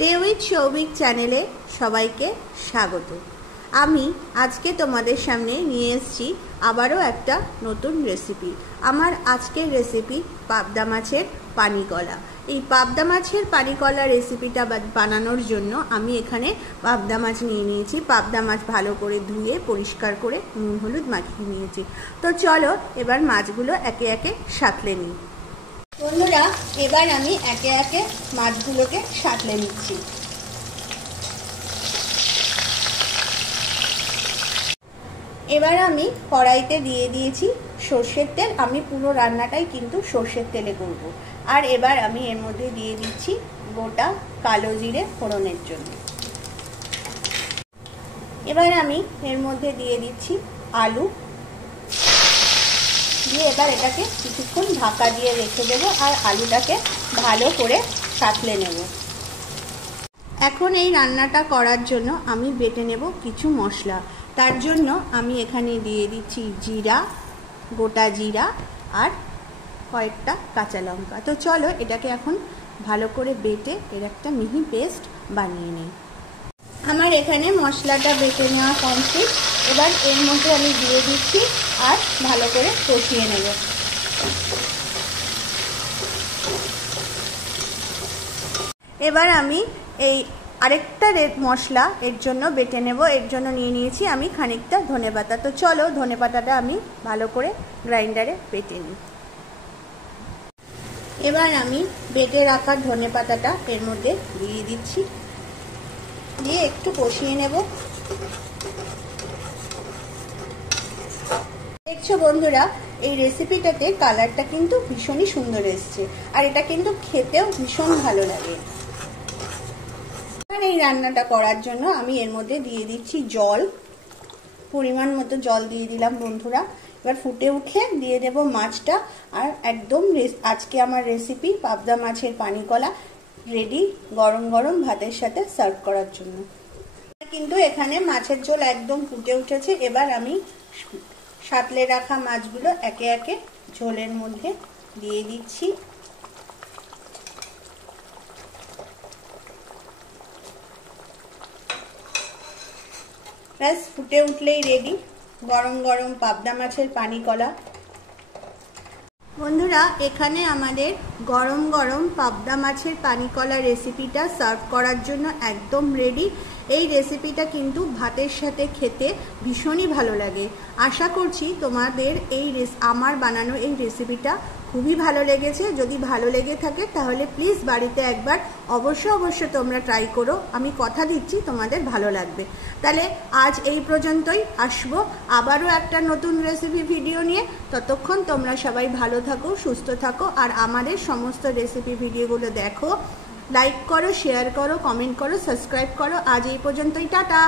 Stay with Souvik চ্যানেলে সবাইকে স্বাগত। আমি আজকে তোমাদের সামনে নিয়ে এসেছি আবারও একটা নতুন রেসিপি। আমার আজকের রেসিপি পাবদা মাছের পানিকলা। এই পাবদা মাছের পানিকলা রেসিপিটা বানানোর জন্য আমি এখানে পাবদা মাছ নিয়ে নিয়েছি। পাবদা মাছ ভালো করে ধুয়ে পরিষ্কার করে নুন হলুদ মাখিয়ে নিয়েছি। তো চলো এবার মাছগুলো একে একে সাঁতলে নিই। বন্ধুরা, এবার আমি একে একে মাছগুলোকে সাঁতলে নিচ্ছি। এবার আমি কড়াইতে দিয়ে দিয়েছি সর্ষের তেল। আমি পুরো রান্নাটাই কিন্তু সর্ষের তেলে করব। আর এবার আমি এর মধ্যে দিয়ে দিচ্ছি গোটা কালো জিরে ফোড়নের জন্য। এবার আমি এর মধ্যে দিয়ে দিচ্ছি আলু দিয়ে এবার এটাকে কিছুক্ষণ ঢাকা দিয়ে রেখে দেবো আর আলুটাকে ভালো করে সাঁতলে নেব। এখন এই রান্নাটা করার জন্য আমি বেটে নেব কিছু মশলা। তার জন্য আমি এখানে দিয়ে দিচ্ছি জিরা, গোটা জিরা আর কয়েকটা কাঁচা লঙ্কা। তো চলো এটাকে এখন ভালো করে বেটে এর একটা মিহি পেস্ট বানিয়ে নিই। আমার এখানে মশলাটা বেটে নেওয়া কমপ্লিট। এবার এর মধ্যে আমি দিয়ে দিচ্ছি আর ভালো করে কষিয়ে নেব। এবার আমি এই আরেকটা রেড মশলা এর জন্য বেটে নেব। এর জন্য নিয়ে নিয়েছি আমি খানিকটা ধনেপাতা। তো চলো ধনেপাতাটা আমি ভালো করে গ্রাইন্ডারে বেটে নিই। এবার আমি বেটে রাখা ধনেপাতাটা এর মধ্যে দিয়ে দিচ্ছি, দিয়ে একটু কষিয়ে নেব। দেখছো বন্ধুরা, এই রেসিপিটাতে কালারটা কিন্তু ভীষণই সুন্দর এসছে আর এটা কিন্তু খেতেও ভীষণ ভালো লাগে। এই রান্নাটা করার জন্য আমি এর মধ্যে দিয়ে দিচ্ছি জল, পরিমাণ মতো জল দিয়ে দিলাম বন্ধুরা। এবার ফুটে উঠে দিয়ে দেব মাছটা আর একদম আজকে আমার রেসিপি পাবদা মাছের পানিকলা রেডি গরম গরম ভাতের সাথে সার্ভ করার জন্য। কিন্তু এখানে মাছের ঝোল একদম ফুটে উঠেছে। এবার আমি সাঁতলে রাখা মাছগুলো একে একে ঝোলের মধ্যে দিয়ে দিচ্ছি। ব্যাস ফুটে উঠলেই রেডি গরম গরম পাবদা মাছের পানিকলা। বন্ধুরা, এখানে আমাদের গরম গরম পাবদা মাছের পানিকলা রেসিপিটা সার্ভ করার জন্য একদম রেডি। এই রেসিপিটা কিন্তু ভাতের সাথে খেতে ভীষণই ভালো লাগে। আশা করছি তোমাদের আমার বানানো এই রেসিপিটা খুবই ভালো লেগেছে। যদি ভালো লেগে থাকে তাহলে প্লিজ বাড়িতে একবার অবশ্য তোমরা ট্রাই করো। আমি কথা দিচ্ছি তোমাদের ভালো লাগবে। তাহলে আজ এই পর্যন্তই, আসবো আবারও একটা নতুন রেসিপি ভিডিও নিয়ে। ততক্ষণ তোমরা সবাই ভালো থাকো, সুস্থ থাকো আর আমাদের সমস্ত রেসিপি ভিডিওগুলো দেখো। লাইক করো, শেয়ার করো, কমেন্ট করো, সাবস্ক্রাইব করো। আজ এই পর্যন্তই, টাটা।